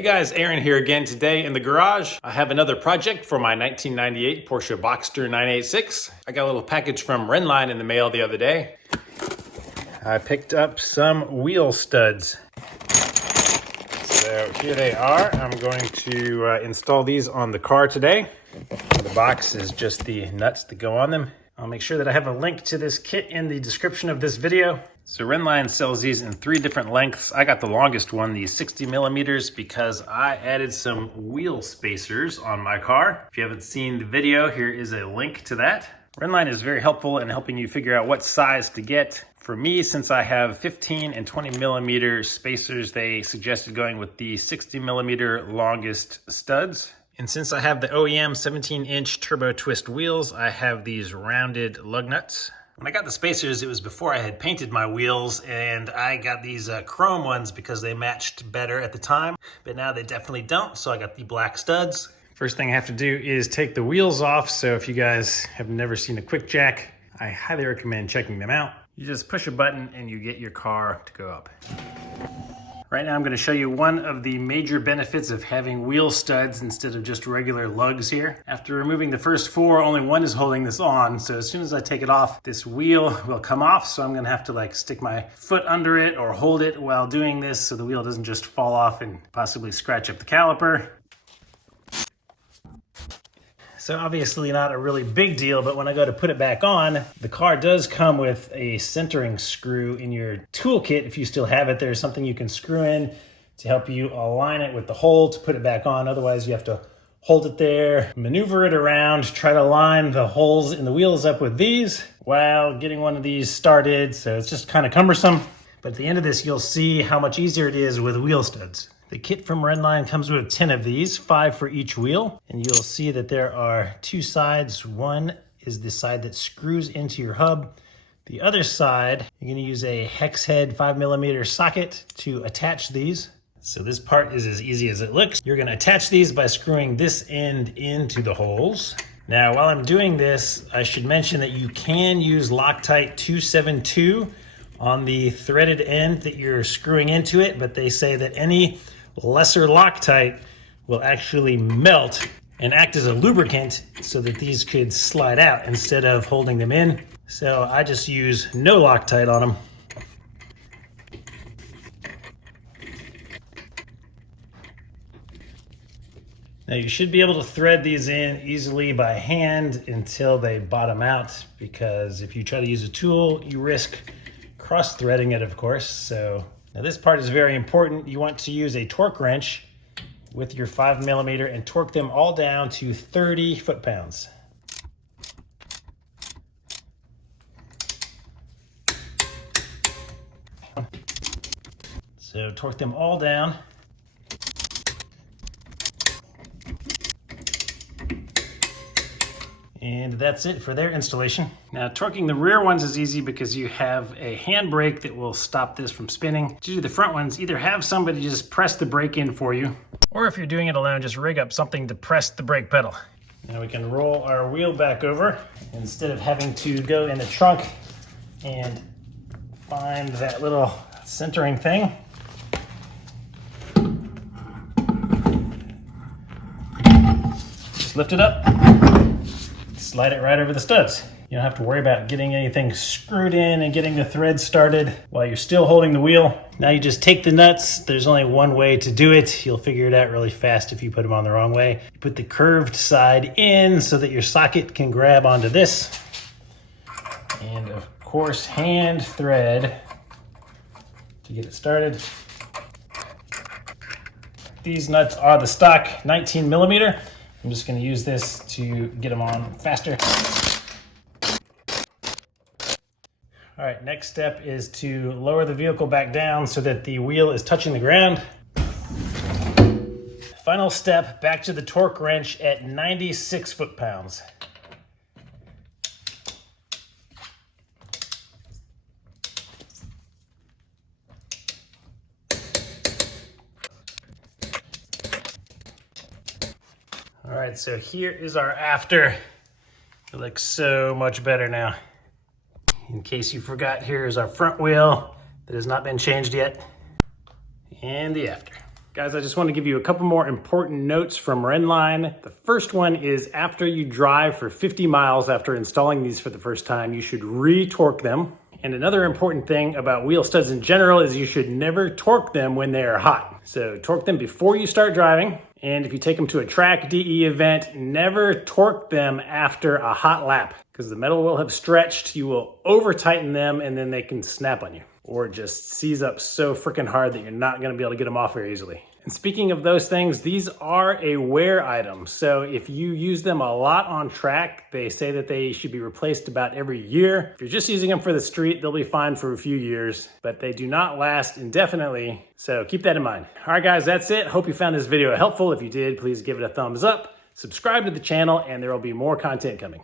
Hey guys, Aaron here again today in the garage. I have another project for my 1998 Porsche Boxster 986. I got a little package from Rennline in the mail the other day. I picked up some wheel studs. So here they are. I'm going to install these on the car today. The box is just the nuts that go on them. I'll make sure that I have a link to this kit in the description of this video. So Rennline sells these in 3 different lengths. I got the longest one, the 60 millimeters, because I added some wheel spacers on my car. If you haven't seen the video, here is a link to that. Rennline is very helpful in helping you figure out what size to get. For me, since I have 15 and 20 millimeter spacers, they suggested going with the 60 millimeter longest studs. And since I have the OEM 17-inch turbo twist wheels, I have these rounded lug nuts. When I got the spacers, it was before I had painted my wheels, and I got these chrome ones because they matched better at the time, but now they definitely don't, so I got the black studs. First thing I have to do is take the wheels off, so if you guys have never seen a QuickJack, I highly recommend checking them out. You just push a button and you get your car to go up. Right now I'm going to show you one of the major benefits of having wheel studs instead of just regular lugs here. After removing the first 4, only one is holding this on, so as soon as I take it off, this wheel will come off, so I'm going to have to stick my foot under it or hold it while doing this so the wheel doesn't just fall off and possibly scratch up the caliper. So obviously not a really big deal, but when I go to put it back on, the car does come with a centering screw in your toolkit. If you still have it, there's something you can screw in to help you align it with the hole to put it back on. Otherwise, you have to hold it there, maneuver it around, try to line the holes in the wheels up with these while getting one of these started. So it's just kind of cumbersome. But at the end of this, you'll see how much easier it is with wheel studs. The kit from Rennline comes with 10 of these, 5 for each wheel. And you'll see that there are 2 sides. One is the side that screws into your hub. The other side, you're gonna use a hex head 5mm socket to attach these. So this part is as easy as it looks. You're gonna attach these by screwing this end into the holes. Now, while I'm doing this, I should mention that you can use Loctite 272 on the threaded end that you're screwing into it, but they say that any lesser Loctite will actually melt and act as a lubricant so that these could slide out instead of holding them in. So I just use no Loctite on them. Now you should be able to thread these in easily by hand until they bottom out, because if you try to use a tool, you risk cross-threading it, of course. So now this part is very important. You want to use a torque wrench with your 5mm and torque them all down to 30 foot-pounds. So torque them all down. And that's it for their installation. Now, torquing the rear ones is easy because you have a handbrake that will stop this from spinning. To do the front ones, either have somebody just press the brake in for you, or if you're doing it alone, just rig up something to press the brake pedal. Now we can roll our wheel back over. Instead of having to go in the trunk and find that little centering thing, just lift it up, slide it right over the studs. You don't have to worry about getting anything screwed in and getting the thread started while you're still holding the wheel. Now you just take the nuts. There's only one way to do it. You'll figure it out really fast if you put them on the wrong way. You put the curved side in so that your socket can grab onto this. And of course, hand thread to get it started. These nuts are the stock 19mm. I'm just going to use this to get them on faster. All right, next step is to lower the vehicle back down so that the wheel is touching the ground. Final step, back to the torque wrench at 96 foot-pounds. All right, so here is our after. It looks so much better now. In case you forgot, here is our front wheel that has not been changed yet, and the after. Guys, I just want to give you a couple more important notes from Rennline. The first one is after you drive for 50 miles after installing these for the first time, you should re-torque them. And another important thing about wheel studs in general is you should never torque them when they are hot. So torque them before you start driving. And if you take them to a track DE event, never torque them after a hot lap because the metal will have stretched, you will over tighten them and then they can snap on you or just seize up so freaking hard that you're not gonna be able to get them off very easily. And speaking of those things, these are a wear item. So if you use them a lot on track, they say that they should be replaced about every year. If you're just using them for the street, they'll be fine for a few years, but they do not last indefinitely. So keep that in mind. All right, guys, that's it. Hope you found this video helpful. If you did, please give it a thumbs up, subscribe to the channel, and there will be more content coming.